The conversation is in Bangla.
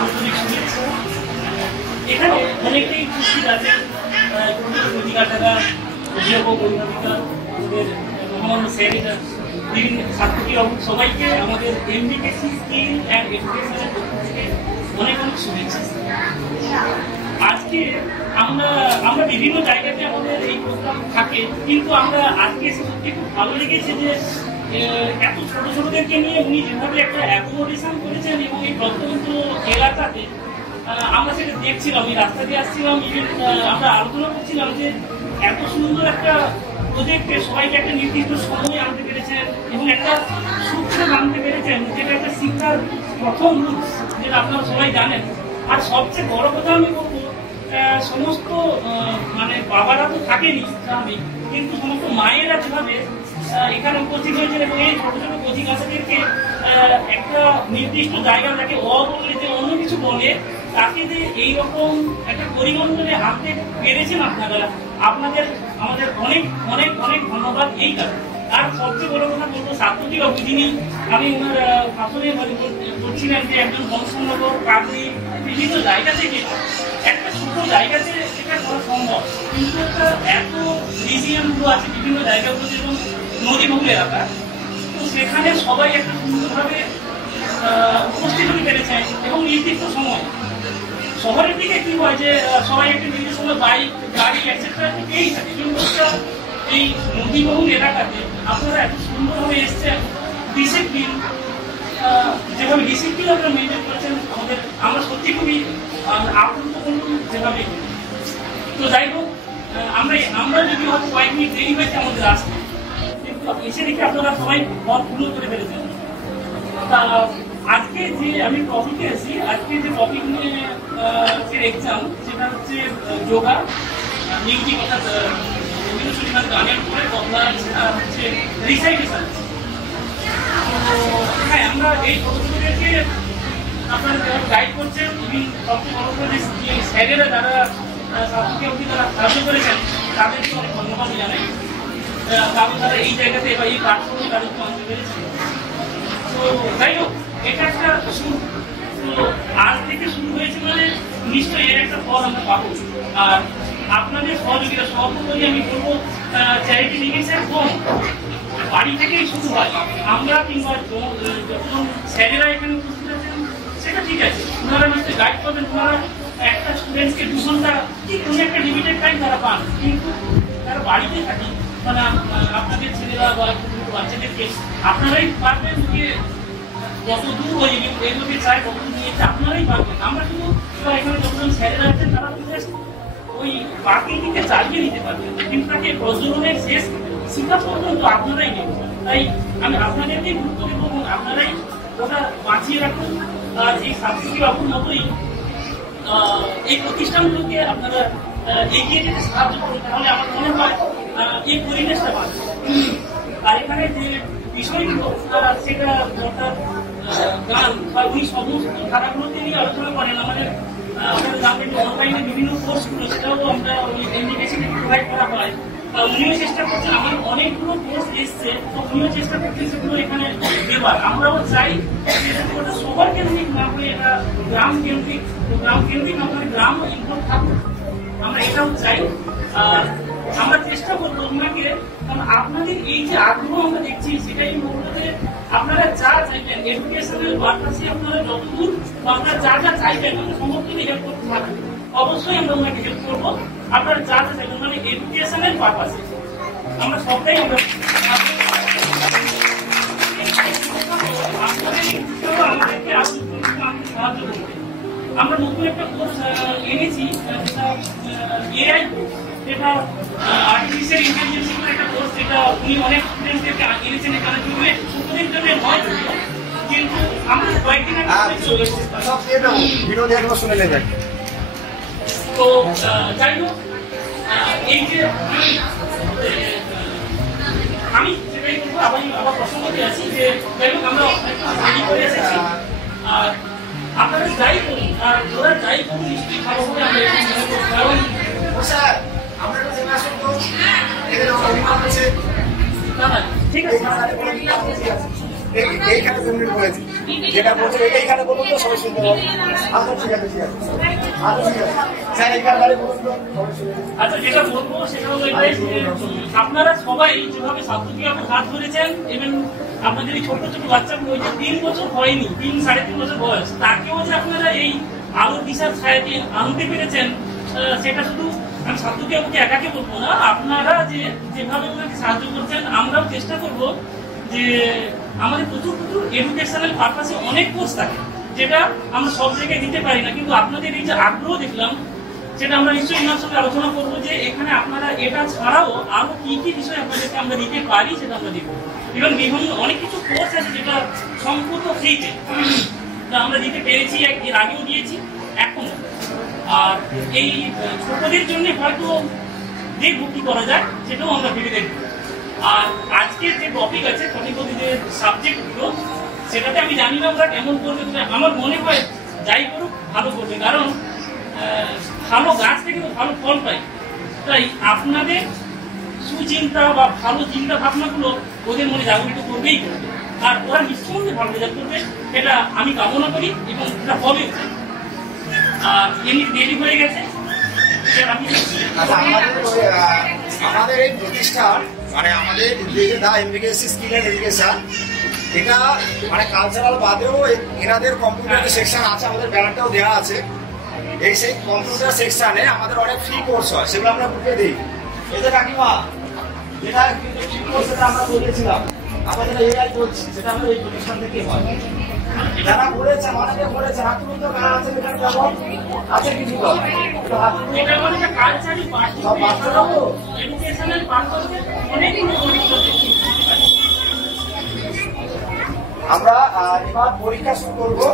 আন্তরিক শুভেচ্ছা। এখানে অনেকটাই খুশি আছে প্রতিকাঠারা অভিভাবক অভিভাবিকা আমাদের মহামান্য স্যারেরা বিভিন্ন ছাত্রী সবাইকে আমাদের এমবিকেসি স্কিল অ্যান্ড এডুকেশনের পক্ষ থেকে অনেক অনেক শুভেচ্ছা। আজকে আমরা বিভিন্ন জায়গাতে আমাদের এই প্রোগ্রাম থাকে, কিন্তু আমরা আজকে এসে সত্যি খুব ভালো লেগেছে যে এত ছোট ছোটদেরকে নিয়ে উনি যেভাবে একটা অ্যাকোমোডেশন করেছেন এবং এই প্রত্যন্ত এলাকাতে আমরা সেটা দেখছিলাম। এই রাস্তা দিয়ে আসছিলাম, আমরা আলোচনা করছিলাম যে এত সুন্দর একটা প্রজেক্টে সবাইকে একটা নির্দিষ্ট সময়ে আনতে পেরেছেন এবং একটা সূত্রে আনতে পেরেছেন, যেটা একটা শিক্ষার প্রথম রূপ, যেটা আপনারা সবাই জানেন। আর সবচেয়ে বড় কথা আমি বলবো, সমস্ত মানে বাবারা তো থাকেনি স্বাভাবিক, কিন্তু সমস্ত মায়েরা যেভাবে এখানে উপস্থিত হয়েছেন এবং এই ছোট ছোট কোচিং বাচ্চাদেরকে একটা নির্দিষ্ট জায়গা তাকে বললে যে অন্য কিছু বলে, তাকে যে এইরকম একটা পরিমণ্ডলে আনতে পেরেছেন আপনারা, আমাদের অনেক অনেক অনেক ধন্যবাদ এই কারণে। আর সবচেয়ে বড় কথা বলবো, ছাত্রী বাবু যিনি আমি ওনার ভাষণে বলছিলেন যে একজন বংশনগর কাকরি বিভিন্ন জায়গা থেকে একটা ছোট জায়গাতে এটা করা সম্ভব, কিন্তু একটা এত রিজিয়নগুলো আছে বিভিন্ন জায়গাগুলোতে এবং নদীবহুল এলাকা, তো সেখানে সবাই একটা সুন্দরভাবে উপস্থিত হতে পেরেছেন এবং নির্দিষ্ট সময়। শহরের দিকে কি হয় যে সবাই একটা নির্দিষ্ট সময় বাইক গাড়ি এক্সেট্রা পেয়েই থাকে, কিন্তু এই নদীবহুল এলাকাতে আপনারা এত সুন্দরভাবে এসছেন, ডিসিপ্লিন যেভাবে ডিসিপ্লিন আপনারা মেনটেন করছেন, আমরা সত্যি খুবই আপ্লুত করলাম যেভাবে। তো যাই হোক, আমরা যদি হয়তো কয়েক মিনিট দেরি হয়েছে আমাদের আসতে, কিন্তু এসে দেখে আপনারা সবাই মন পূর্ণ করে ফেলেছেন। তা আজকে যে আমি টপিকে আছি, আজকে যে টপিক নিয়ে যে এক্সাম, সেটা হচ্ছে যোগা মিউজিক, অর্থাৎ গানের উপরে বদলা হচ্ছে রিসাইটেশন। তো হ্যাঁ, আমরা এই ছোটদেরকে আপনারা গাইড করছেন, সবচেয়ে বড় করে যে স্যারেরা যারা ছাত্রকে অবধি তারা সাহায্য করেছেন, তাদেরকে অনেক ধন্যবাদ জানাই। কারণ তারা এই জায়গাতে বা এই প্ল্যাটফর্মে তাদেরকে আনতে পেরেছেন। তো যাই হোক, এটা একটা শুরু। তো আজ থেকে শুরু হয়েছে মানে নিশ্চয়ই এর একটা ফল আমরা পাবো। আর আপনাদের সহযোগিতা সহযোগী আমি বলবো, চ্যারিটি লিগেছেন কম বাড়ি থেকেই শুরু হয়। আমরা কিংবা যখন স্যারেরা এখানে উপস্থিত আছেন সেটা ঠিক আছে, ওনারা নিশ্চয়ই গাইড করবেন। ওনারা একটা স্টুডেন্টসকে 2 ঘন্টা কি কোনো একটা লিমিটেড টাইম তারা পান, কিন্তু তারা বাড়িতে থাকি মানে আপনাদের ছেলেরা বা বাচ্চাদেরকে আপনারাই পারবেন যে যত দূর হয়ে এগুলোকে চাই তত নিয়েছে আপনারাই পারবেন। আমরা শুধু এখানে যখন স্যারেরা আছেন তারা ওই প্রাকৃতিকে চালিয়ে নিতে পারবেন, কিন্তু তাকে প্রজননের শেষ শিক্ষা পর্যন্ত আপনারাই নেবেন। তাই আমি আপনাদেরকেই গুরুত্ব দেব এবং আপনারাই ওটা বাঁচিয়ে রাখুন। আর এই ছাত্রী বাবুর মতোই এই প্রতিষ্ঠানগুলোকে আপনারা এগিয়ে যেতে সাহায্য করুন, তাহলে আমার মনে হয় এই পরিবেশটা বাঁচবে। আর এখানে যে বিষয়গুলো সেটা অর্থাৎ গান বা ওই সমস্ত ধারাগুলোকে নিয়ে আলোচনা করেন। আমাদের গ্রামের অনলাইনে বিভিন্ন কোর্সগুলো, সেটাও আমরা ওই এডুকেশনে প্রোভাইড করা হয়। উনিও চেষ্টা করছেন, আমার অনেকগুলো কোর্স এসছে, তো উনিও চেষ্টা করছেন সেগুলো এখানে দেওয়ার। আমরাও চাই ওটা শহর কেন্দ্রিক না হয়ে এটা গ্রাম কেন্দ্রিক, গ্রাম কেন্দ্রিক আমাদের গ্রাম ইনভলভ থাকুক, আমরা এটাও চাই। আর আমরা চেষ্টা করবো ওনাকে, কারণ আপনাদের এই যে আগ্রহ আমরা দেখছি সেটাই বলবো যে আপনারা যা চাইবেন এডুকেশনাল পারপাসে আপনারা যতদূর আপনারা যা যা চাইবেন আমরা সমস্তকে হেল্প করতে থাকবেন। অবশ্যই আমরা ওনাকে হেল্প করবো। আপনারা যা যা চাইবেন মানে এডুকেশনাল পারপাসে আমরা সবটাই আমরা আমাদেরকে সাহায্য করবে। আমরা নতুন একটা কোর্স এনেছি, যেটা এআই কোর্স, যেটা আর্টিফিশিয়াল ইন্টেলিজেন্সের একটা কোর্স, যেটা উনি অনেক স্টুডেন্টদেরকে এনেছেন এখানে জন্য ছোটদের জন্য নয়, কিন্তু আমরা কয়েকদিন তো যাই হোক, এই যে আমি সেটাই বলবো, আবার প্রসঙ্গতে আছি যে যাই হোক আমরা রেডি করে এসেছি। আর আপনারা যাই করুন, আর ওরা যাই করুন নিশ্চয়ই ভালো হবে। আমরা কারণ ঠিক আছে। এইখানে পেমেন্ট করেছি, যেটা বলছেন এইখানে বলুন তো সবাই শুনতে পাবো। আচ্ছা ঠিক আছে, ঠিক আছে, আচ্ছা ঠিক আছে স্যার, এইখানে দাঁড়িয়ে বলুন তো সবাই শুনতে। আচ্ছা, যেটা বলবো সেটা হলো এটাই যে আপনারা সবাই যেভাবে সার্থকী আপু হাত ধরেছেন, এবং আপনাদের এই ছোট ছোট বাচ্চাগুলো যে 3 বছর হয়নি, 3-3.5 বছর বয়স, তাকেও যে আপনারা এই আলোর দিশার ছায়াতে আনতে পেরেছেন, সেটা শুধু আমি সার্থকী আপুকে একাকে বলবো না, আপনারা যেভাবে ওনাকে সাহায্য করছেন, আমরাও চেষ্টা করব যে আমাদের প্রচুর এডুকেশনাল পারপাসে অনেক কোর্স থাকে, যেটা আমরা সব জায়গায় দিতে পারি না, কিন্তু আপনাদের এই যে আগ্রহ দেখলাম, সেটা আমরা নিশ্চয়ই ওনার সঙ্গে আলোচনা করবো যে এখানে আপনারা এটা ছাড়াও আরো কি কি বিষয় আপনাদেরকে আমরা দিতে পারি সেটা আমরা দিব। এবং বিভিন্ন অনেক কিছু কোর্স আছে যেটা সম্পূর্ণ ফ্রিতে আমরা দিতে পেরেছি, এর আগেও দিয়েছি, এখন। আর এই ছোটদের জন্য হয়তো দেখবো কি করা যায়, সেটাও আমরা ভেবে দেখবো। আর আজকের যে টপিক আছে, যে সাবজেক্টগুলো, সেটাতে আমি জানি না ওরা কেমন করবে, আমার মনে হয় যাই করুক ভালো করবে, কারণ ভালো গাছ থেকে তো ভালো ফল পাই। তাই আপনাদের সুচিন্তা বা ভালো চিন্তা ভাবনাগুলো ওদের মনে জাগরিত করবেই করবে, আর ওরা নিঃসন্দেহে ভালো রেজাল্ট করবে, এটা আমি কামনা করি, এবং এটা হবে। আর এমনি দেরি হয়ে গেছে। আচ্ছা, আমাদের এই প্রতিষ্ঠান মানে আমাদের দা এমবিকেএসসি স্কিল এন্ড এডুকেশন, এটা মানে কালচারাল বাদেও এনাদের কম্পিউটার সেকশন আছে, আমাদের ব্যানারটাও দেওয়া আছে। এই সেই কম্পিউটার সেকশনে আমাদের অনেক ফ্রি কোর্স হয়, সেগুলো আমরা বুকে দিই। এই যে কাকিমা, যেটা ফ্রি কোর্স সেটা আমরা বলেছিলাম, আমাদের এআই করছি, সেটা আমাদের এই প্রতিষ্ঠান থেকে হয়। যারা করেছে, অনেকে করেছে, হাত তুলুন তো, কারা আছে এখানে? কেমন আছে কিছু? আমরা এবার পরীক্ষা শুরু করবো।